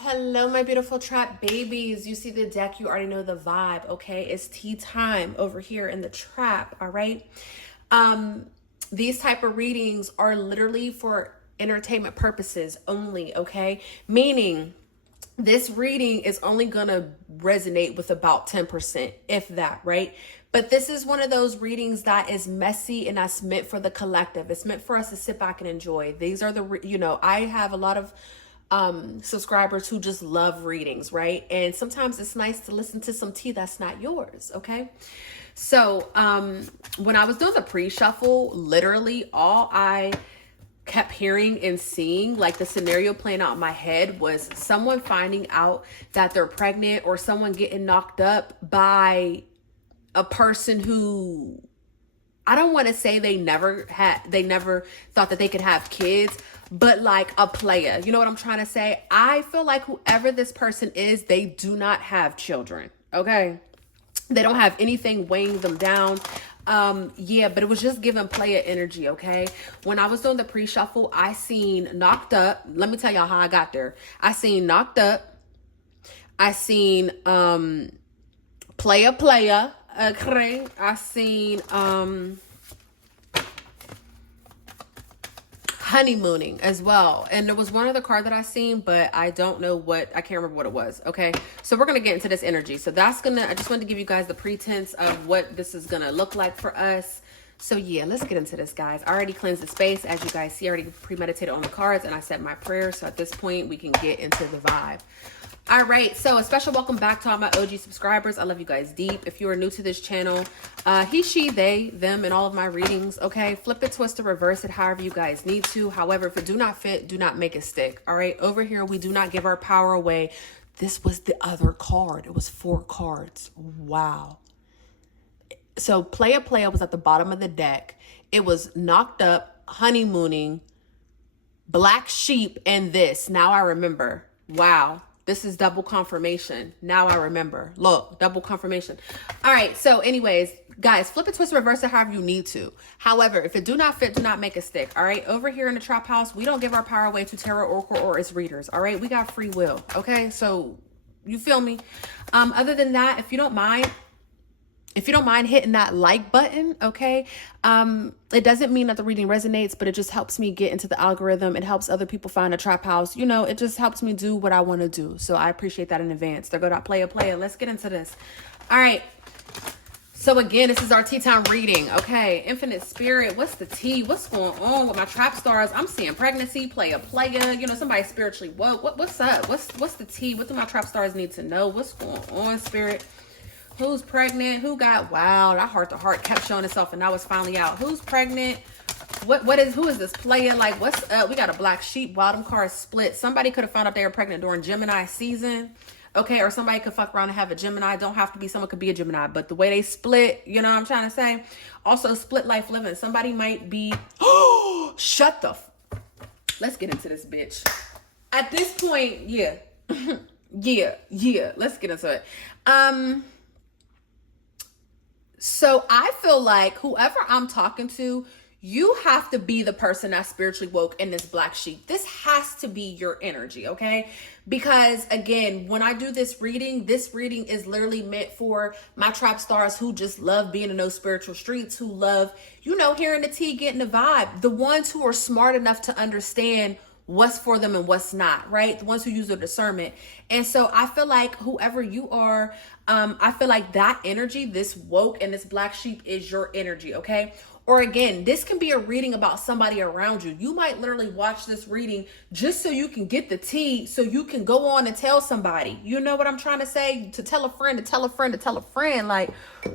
Hello, my beautiful trap babies. You see the deck, you already know the vibe, okay? It's tea time over here in the trap, all right? These type of readings are literally for entertainment purposes only, okay? Meaning this reading is only gonna resonate with about 10%, if that, right? But this is one of those readings that is messy and that's meant for the collective. It's meant for us to sit back and enjoy. These are I have a lot of subscribers who just love readings, right? And sometimes it's nice to listen to some tea that's not yours, okay? So when I was doing the pre-shuffle, literally all I kept hearing and seeing, like the scenario playing out in my head, was someone finding out that they're pregnant or someone getting knocked up by a person who, I don't want to say they never thought that they could have kids, but like a player. You know what I'm trying to say? I feel like whoever this person is, they do not have children, okay? They don't have anything weighing them down. Yeah, but it was just giving player energy, okay? When I was doing the pre-shuffle, I seen knocked up. Let me tell y'all how I got there. I seen knocked up. I seen player. Okay. I seen honeymooning as well, and there was one other card that I seen, but I don't know what, I can't remember what it was. Okay, so we're gonna get into this energy. So I just wanted to give you guys the pretense of what this is gonna look like for us. So yeah, let's get into this, guys. I already cleansed the space, as you guys see. I already premeditated on the cards, and I said my prayer. So at this point we can get into the vibe. All right, so a special welcome back to all my OG subscribers. I love you guys deep. If you are new to this channel, he, she, they, them, and all of my readings, okay? Flip it, twist it, reverse it, however you guys need to. However, if it do not fit, do not make it stick, all right? Over here, we do not give our power away. This was the other card. It was 4 cards. Wow. So Playa was at the bottom of the deck. It was knocked up, honeymooning, black sheep, and this. Now I remember. Wow. This is double confirmation. Now I remember. Look, double confirmation. All right. So anyways, guys, flip it, twist, reverse it however you need to. However, if it do not fit, do not make it stick. All right. Over here in the Trap House, we don't give our power away to tarot, oracle, or its readers. All right. We got free will. Okay. So you feel me? Other than that, if you don't mind hitting that like button, okay? It doesn't mean that the reading resonates, but it just helps me get into the algorithm. It helps other people find a trap house. You know, it just helps me do what I want to do. So I appreciate that in advance. There go that player. Let's get into this. All right. So again, this is our tea time reading. Okay, Infinite Spirit, what's the tea? What's going on with my trap stars? I'm seeing pregnancy, player. You know, somebody spiritually woke. What's up? What's the tea? What do my trap stars need to know? What's going on, Spirit? Who's pregnant? Who got wild? Our heart to heart kept showing itself, and now it's finally out. Who's pregnant? Who is this player? Like, what's up? We got a black sheep. Bottom card split. Somebody could have found out they were pregnant during Gemini season. Okay, or somebody could fuck around and have a Gemini. Don't have to be, someone could be a Gemini, but the way they split, you know what I'm trying to say? Also, split life living. Somebody might be, shut the let's get into this, bitch. At this point, yeah. yeah, let's get into it. So I feel like whoever I'm talking to, you have to be the person that's spiritually woke in this black sheep. This has to be your energy, okay? Because again, when I do this reading is literally meant for my trap stars who just love being in those spiritual streets, who love, you know, hearing the tea, getting the vibe. The ones who are smart enough to understand what's for them and what's not, right? The ones who use their discernment. And so I feel like whoever you are, I feel like that energy, this woke and this black sheep, is your energy, okay? Or again, this can be a reading about somebody around you. You might literally watch this reading just so you can get the tea, so you can go on and tell somebody. You know what I'm trying to say? To tell a friend, to tell a friend, to tell a friend, like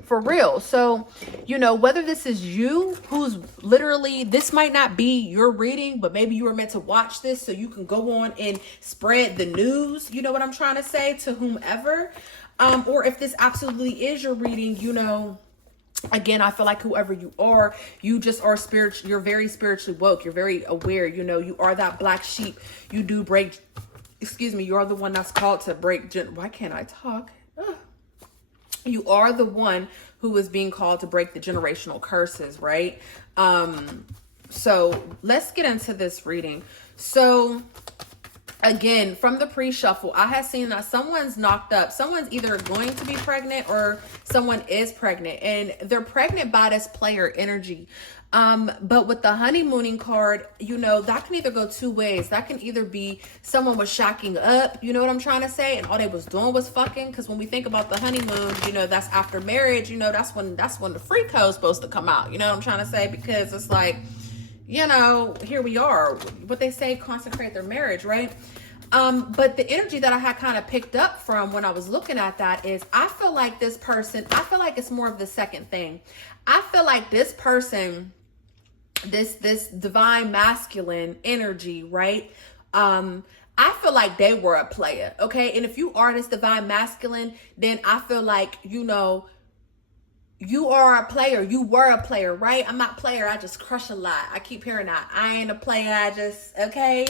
for real. So, you know, whether this is you who's literally, this might not be your reading, but maybe you were meant to watch this so you can go on and spread the news. You know what I'm trying to say, to whomever. Or if this absolutely is your reading, you know, again, I feel like whoever you are, you just are spiritual. You're very spiritually woke. You're very aware. You know, you are that black sheep. You do break, excuse me, you're the one that's called to break. Why can't I talk? You are the one who is being called to break the generational curses, right? So let's get into this reading. So again, from the pre-shuffle, I had seen that someone's knocked up. Someone's either going to be pregnant or someone is pregnant, and they're pregnant by this player energy. But with the honeymooning card, you know, that can either go two ways. That can either be someone was shacking up, you know what I'm trying to say, and all they was doing was fucking. Because when we think about the honeymoon, you know, that's after marriage. You know, that's when the free code is supposed to come out. You know what I'm trying to say? Because it's like, you know, here we are. What they say, consecrate their marriage, right? But the energy that I had kind of picked up from when I was looking at that is, I feel like this person, I feel like it's more of the second thing. I feel like this person, this divine masculine energy, right? I feel like they were a player, okay? And if you are this divine masculine, then I feel like, you know, you are a player. You were a player, right? I'm not player. I just crush a lot. I keep hearing that. I ain't a player. I just, okay.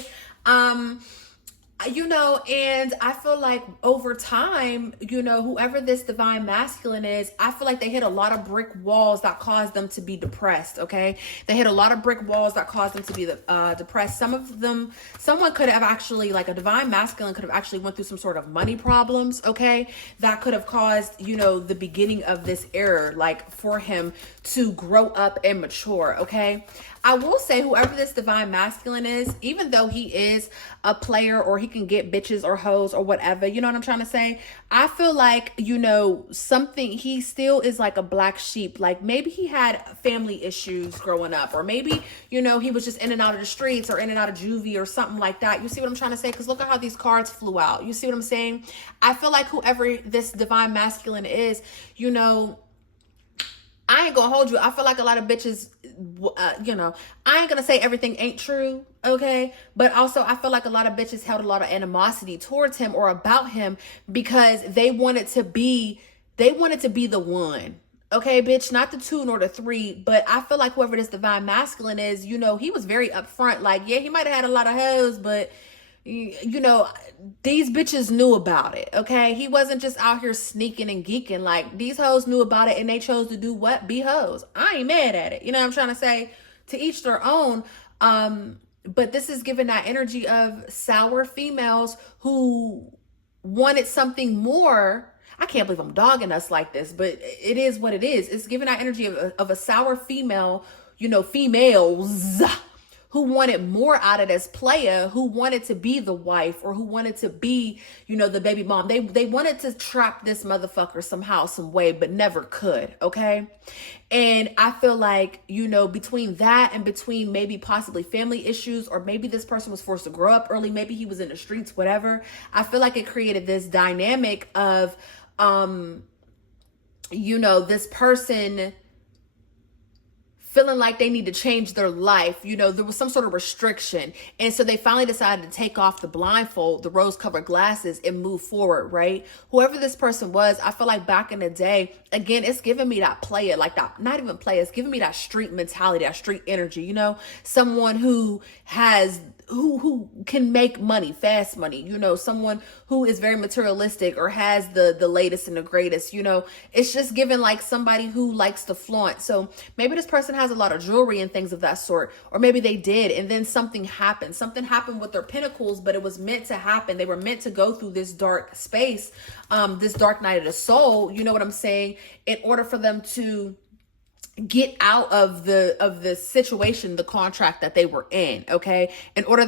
You know, and I feel like over time, you know, whoever this divine masculine is, I feel like they hit a lot of brick walls that caused them to be depressed, okay? They hit a lot of brick walls that caused them to be depressed. Some of them, someone could have actually, like a divine masculine could have actually went through some sort of money problems, okay? That could have caused, you know, the beginning of this error, like for him to grow up and mature, okay? I will say, whoever this divine masculine is, even though he is a player or he can get bitches or hoes or whatever, you know what I'm trying to say? I feel like, you know, he still is like a black sheep. Like maybe he had family issues growing up, or maybe, you know, he was just in and out of the streets or in and out of juvie or something like that. You see what I'm trying to say? Because look at how these cards flew out. You see what I'm saying? I feel like whoever this divine masculine is, you know, I ain't gonna hold you. I feel like a lot of bitches, you know, I ain't gonna say everything ain't true, okay? But also I feel like a lot of bitches held a lot of animosity towards him or about him because they wanted to be the one. Okay, bitch, not the two nor the three, but I feel like whoever this divine masculine is, you know, he was very upfront. Like, yeah, he might have had a lot of hoes, but you know, these bitches knew about it, okay? He wasn't just out here sneaking and geeking. Like, these hoes knew about it and they chose to do what? Be hoes. I ain't mad at it. You know what I'm trying to say? To each their own. But this is giving that energy of sour females who wanted something more. I can't believe I'm dogging us like this, but it is what it is. It's giving that energy of a sour female, you know, females who wanted more out of this player, who wanted to be the wife or who wanted to be, you know, the baby mom. They wanted to trap this motherfucker somehow, some way, but never could, okay? And I feel like, you know, between that and between maybe possibly family issues, or maybe this person was forced to grow up early, maybe he was in the streets, whatever. I feel like it created this dynamic of, you know, this person feeling like they need to change their life. You know, there was some sort of restriction. And so they finally decided to take off the blindfold, the rose-colored glasses, and move forward, right? Whoever this person was, I feel like back in the day, again, it's giving me that player, like that, not even player, it's giving me that street mentality, that street energy, you know? Someone who has, who can make money, fast money, you know, someone who is very materialistic or has the latest and the greatest, you know? It's just giving like somebody who likes to flaunt. So maybe this person has a lot of jewelry and things of that sort, or maybe they did, and then something happened with their pinnacles, but it was meant to happen. They were meant to go through this dark space, this dark night of the soul, you know what I'm saying, in order for them to get out of the situation, the contract that they were in, okay, in order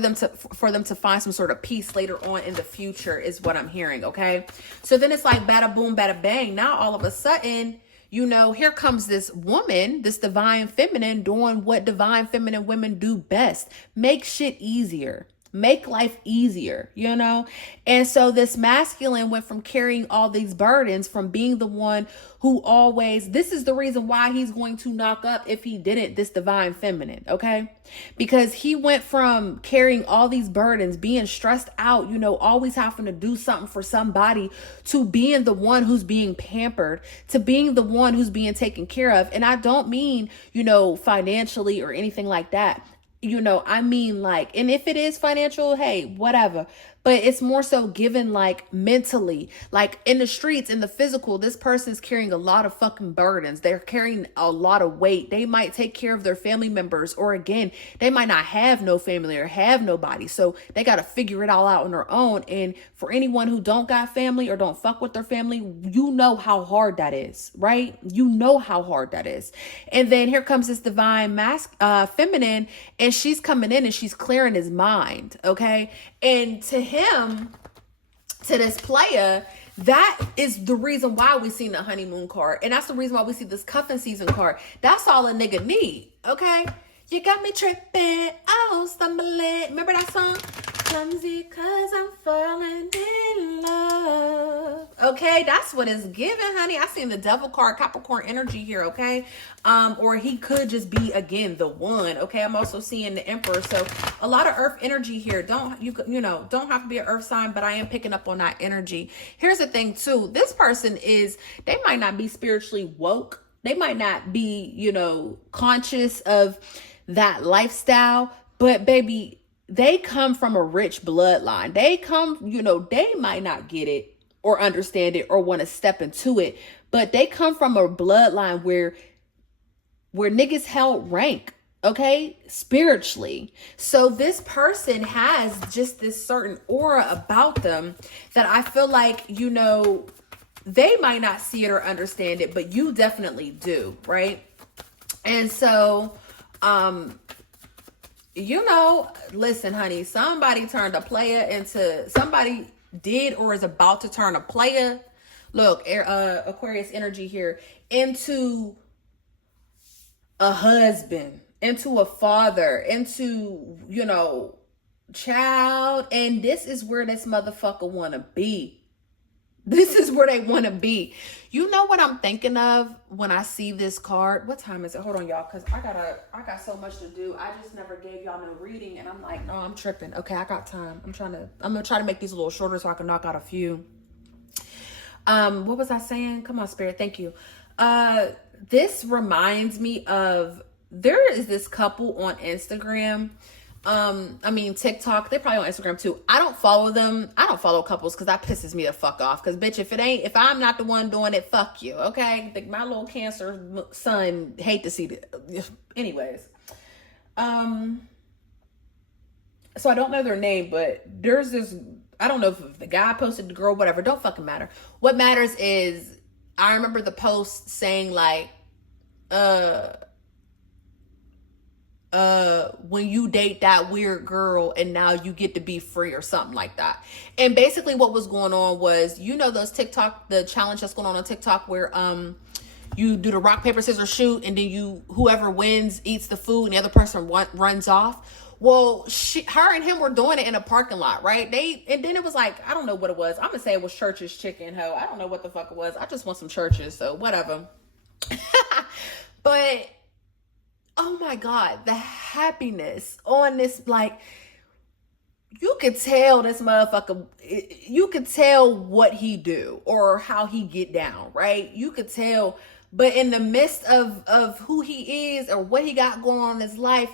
for them to find some sort of peace later on in the future, is what I'm hearing, okay? So then it's like bada boom, bada bang. Now all of a sudden, you know, here comes this woman, this divine feminine, doing what divine feminine women do best: make shit easier, make life easier, you know? And so this masculine went from carrying all these burdens, from being the one who always, this is the reason why he's going to knock up if he didn't, this divine feminine, okay? Because he went from carrying all these burdens, being stressed out, you know, always having to do something for somebody, to being the one who's being pampered, to being the one who's being taken care of. And I don't mean, you know, financially or anything like that. I mean, like, and if it is financial, hey, whatever. But it's more so given like mentally, like in the streets, in the physical, this person's carrying a lot of fucking burdens. They're carrying a lot of weight. They might take care of their family members, or again, they might not have no family or have nobody. So they got to figure it all out on their own. And for anyone who don't got family or don't fuck with their family, you know how hard that is, right? You know how hard that is. And then here comes this divine feminine, and she's coming in and she's clearing his mind, okay? And to him, to this player, that is the reason why we seen the honeymoon card. And that's the reason why we see this cuffing season card. That's all a nigga need, okay? You got me tripping, oh, stumbling. Remember that song? Clumsy cause I'm falling in love. Okay, that's what it's giving, honey. I seen the devil card, Capricorn energy here, okay? Or he could just be, again, the one, okay? I'm also seeing the Emperor. So a lot of earth energy here. Don't have to be an earth sign, but I am picking up on that energy. Here's the thing, too. This person they might not be spiritually woke. They might not be, conscious of that lifestyle, but baby, they come from a rich bloodline. They might not get it or understand it or want to step into it, but they come from a bloodline where niggas held rank, okay, spiritually. So this person has just this certain aura about them that I feel like, they might not see it or understand it, but you definitely do, right? And so, listen, honey, somebody did or is about to turn a player. Look, Aquarius energy here, into a husband, into a father, into, child. And this is where this motherfucker want to be. This is where they want to be. You know what I'm thinking of when I see this card? What time is it? Hold on, y'all, because I got so much to do. I just never gave y'all no reading, and I'm like, no, I'm tripping. Okay, I got time. I'm gonna try to make these a little shorter so I can knock out a few. What was I saying? Come on, Spirit. Thank you. This reminds me of, there is this couple on Instagram. TikTok, they probably on Instagram too. I don't follow them. I don't follow couples because that pisses me the fuck off. Because bitch, if I'm not the one doing it, fuck you. Okay. Like my little Cancer son hate to see it. Anyways. So I don't know their name, but there's this, I don't know if the guy posted the girl, whatever, don't fucking matter. What matters is I remember the post saying like, when you date that weird girl and now you get to be free or something like that. And basically what was going on was, those TikTok, the challenge that's going on TikTok where, you do the rock, paper, scissors, shoot, and then whoever wins eats the food and the other person runs off. Well, her and him were doing it in a parking lot, right? And then it was like, I don't know what it was. I'm gonna say it was Church's chicken, ho. I don't know what the fuck it was. I just want some Church's, so whatever. But oh my God, the happiness on this, like, you could tell this motherfucker, you could tell what he do or how he get down, right? You could tell, but in the midst of who he is or what he got going on in his life,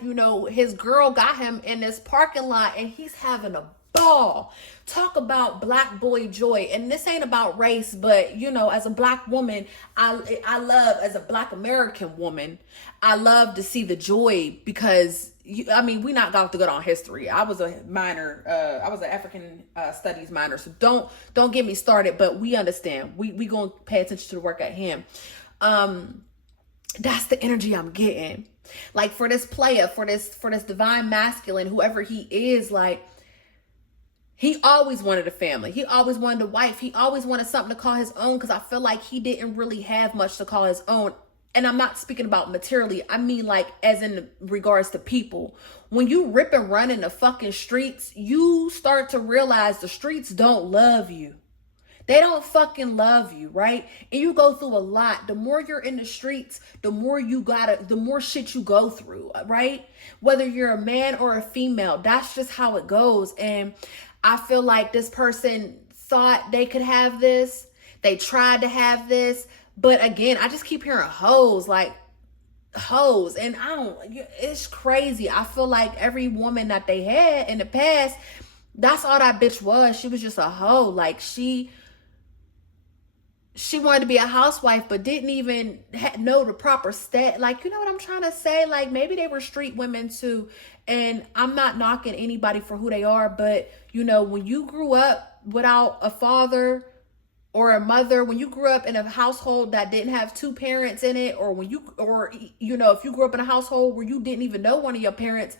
his girl got him in this parking lot and he's having a ball. Talk about black boy joy. And this ain't about race, but as a black woman, I love, as a black American woman, I love to see the joy because we not got to go on history. I was a minor, I was an African studies minor, so don't get me started, but we understand. We gonna pay attention to the work at hand. That's the energy I'm getting. Like for this player, for this divine masculine, whoever he is, like, he always wanted a family. He always wanted a wife. He always wanted something to call his own, because I feel like he didn't really have much to call his own. And I'm not speaking about materially. I mean, like, as in regards to people. When you rip and run in the fucking streets, you start to realize the streets don't love you. They don't fucking love you, right? And you go through a lot. The more you're in the streets, the more shit you go through, right? Whether you're a man or a female, that's just how it goes. And I feel like this person thought they could have this. They tried to have this. But again, I just keep hearing hoes. Like, hoes. And it's crazy. I feel like every woman that they had in the past, that's all that bitch was. She was just a hoe. Like she wanted to be a housewife, but didn't even know the proper stat. Like, you know what I'm trying to say? Like, maybe they were street women too. And I'm not knocking anybody for who they are, but you know, when you grew up without a father or a mother, when you grew up in a household that didn't have two parents in it, or you know, if you grew up in a household where you didn't even know one of your parents,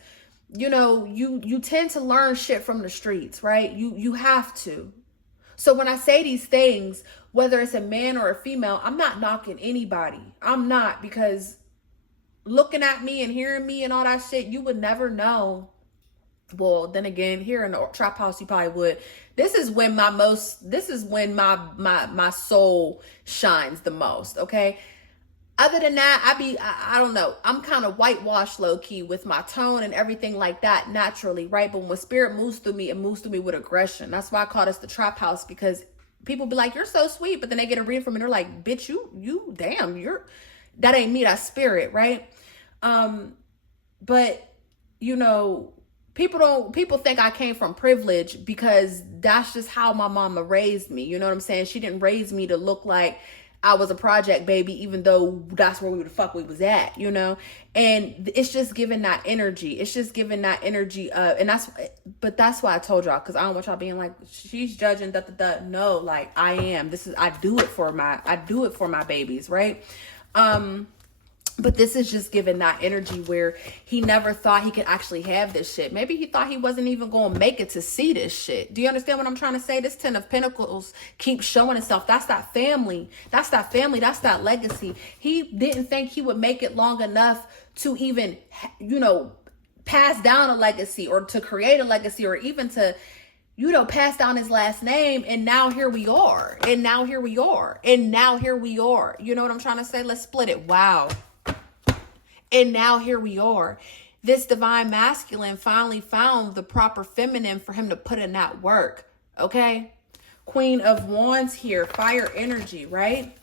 you know, you tend to learn shit from the streets, right? You have to. So when I say these things, whether it's a man or a female, I'm not knocking anybody. I'm not, because looking at me and hearing me and all that shit, you would never know. Well, then again, here in the trap house, you probably would. This is when my soul shines the most, okay? Other than that, I don't know. I'm kind of whitewashed low key with my tone and everything like that naturally, right? But when spirit moves through me, it moves through me with aggression. That's why I call this the trap house, because people be like, you're so sweet, but then they get a reading from me and they're like, bitch, you damn, that ain't me, that's spirit, right? But you know, people think I came from privilege because that's just how my mama raised me. You know what I'm saying? She didn't raise me to look like I was a project baby, even though that's where the fuck we was at, you know? And it's just giving that energy. It's just giving that energy and that's why I told y'all, because I don't want y'all being like, she's judging, No, like I am. I do it for my babies, right? But this is just giving that energy where he never thought he could actually have this shit. Maybe he thought he wasn't even going to make it to see this shit. Do you understand what I'm trying to say? This 10 of Pentacles keeps showing itself. That's that family. That's that family. That's that legacy. He didn't think he would make it long enough to even, you know, pass down a legacy or to create a legacy or even to, you know, pass down his last name. And now here we are. And now here we are. And now here we are. You know what I'm trying to say? Let's split it. Wow. And now here we are. This divine masculine finally found the proper feminine for him to put in that work. Okay? Queen of Wands here. Fire energy, right?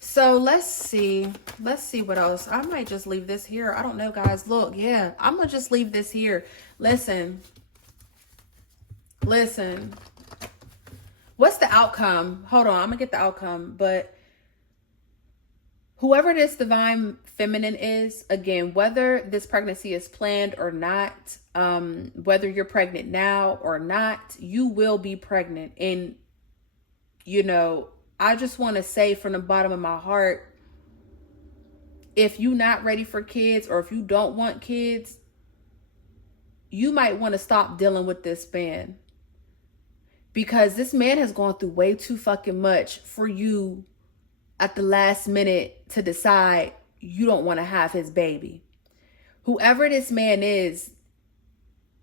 So let's see. Let's see what else. I might just leave this here. I don't know, guys. Look, yeah. I'm going to just leave this here. Listen. What's the outcome? Hold on. I'm going to get the outcome. But whoever this divine feminine is, again, whether this pregnancy is planned or not, whether you're pregnant now or not, you will be pregnant. And, you know, I just want to say from the bottom of my heart, if you're not ready for kids or if you don't want kids, you might want to stop dealing with this man. Because this man has gone through way too fucking much for you at the last minute to decide you don't want to have his baby. Whoever this man is,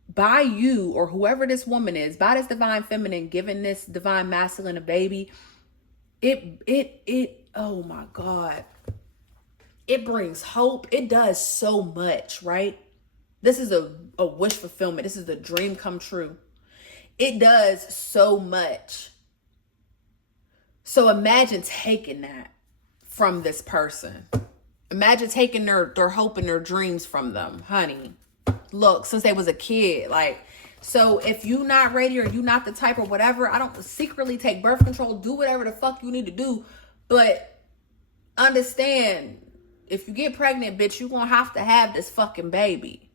by you, or whoever this woman is, by this divine feminine giving this divine masculine a baby, it oh my God, it brings hope. It does so much, right? This is a wish fulfillment. This is a dream come true. It does so much. So imagine taking that from this person. Imagine taking their hope and their dreams from them, honey. Look, since they was a kid, like, so if you not ready or you not the type or whatever, I don't secretly take birth control, do whatever the fuck you need to do. But understand, if you get pregnant, bitch, you gonna have to have this fucking baby.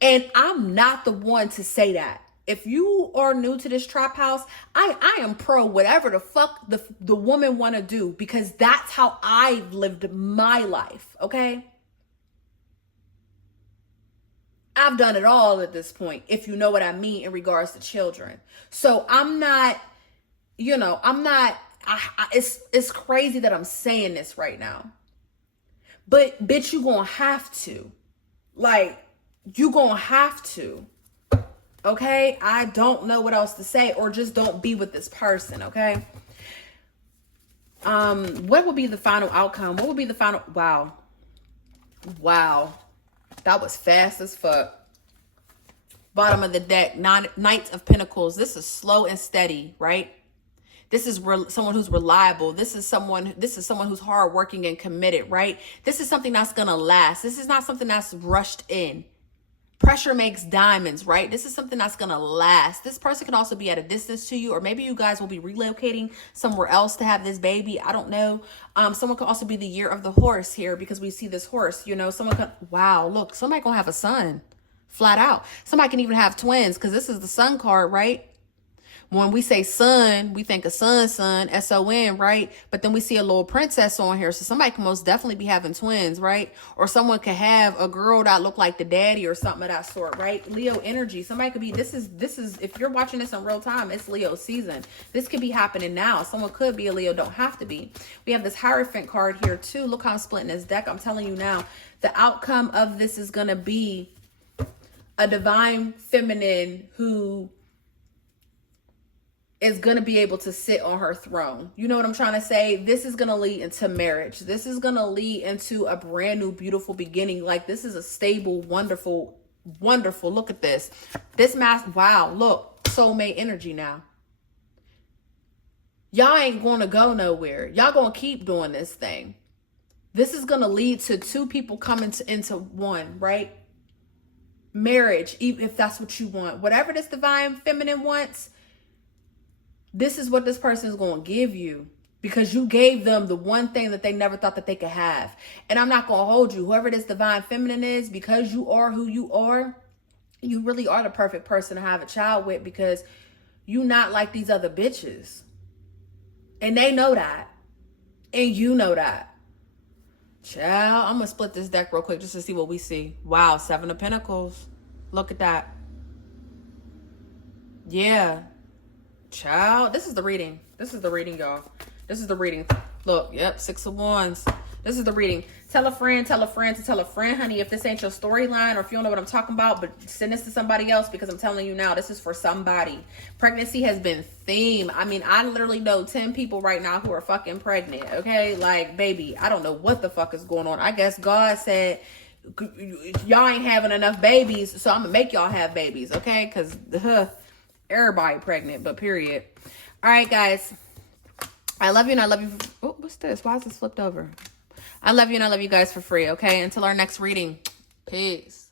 And I'm not the one to say that. If you are new to this trap house, I am pro whatever the fuck the woman want to do, because that's how I've lived my life, okay? I've done it all at this point, if you know what I mean in regards to children. So I'm not, you know, it's crazy that I'm saying this right now. But bitch, you gonna have to. Like, you gonna have to. Okay, I don't know what else to say, or just don't be with this person, okay? What will be the final outcome? What will be the final? Wow. That was fast as fuck. Bottom of the deck, Knight of Pentacles. This is slow and steady, right? This is someone who's reliable. This is someone who's hardworking and committed, right? This is something that's going to last. This is not something that's rushed in. Pressure makes diamonds, right? This is something that's going to last. This person can also be at a distance to you, or maybe you guys will be relocating somewhere else to have this baby. I don't know. Someone could also be the year of the horse here, because we see this horse, you know, someone could, wow, look, somebody gonna have a son, flat out. Somebody can even have twins, because this is the sun card, right? When we say son, we think of son, S-O-N, right? But then we see a little princess on here. So somebody can most definitely be having twins, right? Or someone could have a girl that look like the daddy or something of that sort, right? Leo energy. Somebody could be, this is, if you're watching this in real time, it's Leo season. This could be happening now. Someone could be a Leo, don't have to be. We have this Hierophant card here too. Look how I'm splitting this deck. I'm telling you now, the outcome of this is going to be a divine feminine who is going to be able to sit on her throne. You know what I'm trying to say? This is going to lead into marriage. This is going to lead into a brand new, beautiful beginning. Like, this is a stable, wonderful, wonderful. Look at this. This wow, look, soulmate energy now. Y'all ain't going to go nowhere. Y'all going to keep doing this thing. This is going to lead to two people coming into one, right? Marriage, even if that's what you want. Whatever this divine feminine wants, this is what this person is going to give you, because you gave them the one thing that they never thought that they could have. And I'm not going to hold you. Whoever this divine feminine is, because you are who you are, you really are the perfect person to have a child with, because you not like these other bitches. And they know that. And you know that. Child, I'm going to split this deck real quick just to see what we see. Wow, 7 of Pentacles. Look at that. Yeah. Child, this is the reading. This is the reading, y'all. This is the reading. Look, yep, 6 of Wands. This is the reading. Tell a friend to tell a friend, honey, if this ain't your storyline, or if you don't know what I'm talking about, but send this to somebody else, because I'm telling you now, this is for somebody. Pregnancy has been theme. I mean, I literally know 10 people right now who are fucking pregnant, okay? Like, baby, I don't know what the fuck is going on. I guess God said, y'all ain't having enough babies, so I'm gonna make y'all have babies, okay? Because, everybody pregnant, but period. All right, guys. I love you and I love you. Oh, what's this? Why is this flipped over? I love you and I love you guys for free, okay? Until our next reading. Peace.